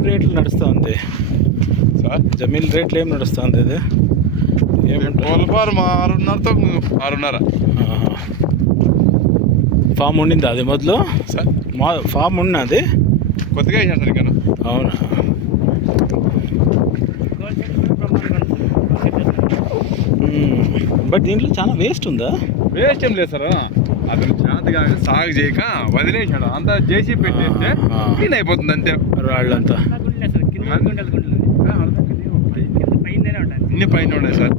ఏం రేట్లు నడుస్తుంది సార్? జమీన్ రేట్లు ఏం నడుస్తుంది ఇది? కోళ్ళ ఫారం 6:30తో 6:30. ఫామ్ ఉండింది అది మొదలు సార్ ఫామ్ ఉన్నది కొత్తగా వేసాను సార్ ఇక్కడ. అవునా? బట్ దీంట్లో చాలా వేస్ట్ ఉందా? వేస్ట్ ఏం లేదు సార్, అతను చేతగా సాగు చేయక వదిలేసాడు. అంతా జేసీ పెట్టేస్తే క్లీన్ అయిపోతుంది అంతే. రాళ్ళంతా ఇన్ని పైన ఉన్నాయి సార్.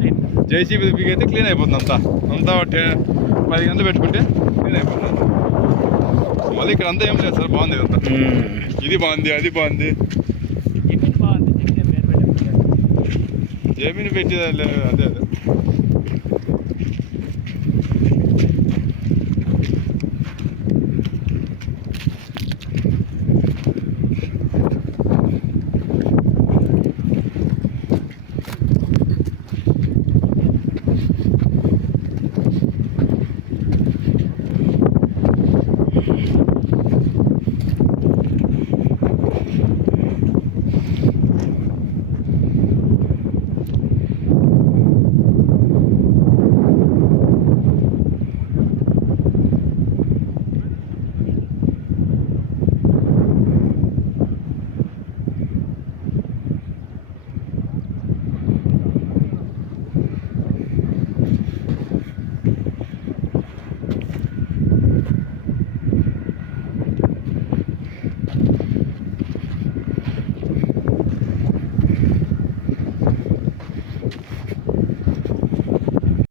జేసీబీ అయితే క్లీన్ అయిపోతుంది అంతా. 10 గంటలు పెట్టుకుంటే క్లీన్ అయిపోతుంది. మళ్ళీ ఇక్కడ అంతా ఏం లేదు సార్, బాగుంది అంతా. ఇది బాగుంది, అది బాగుంది. జమీన్ పెట్టి అదే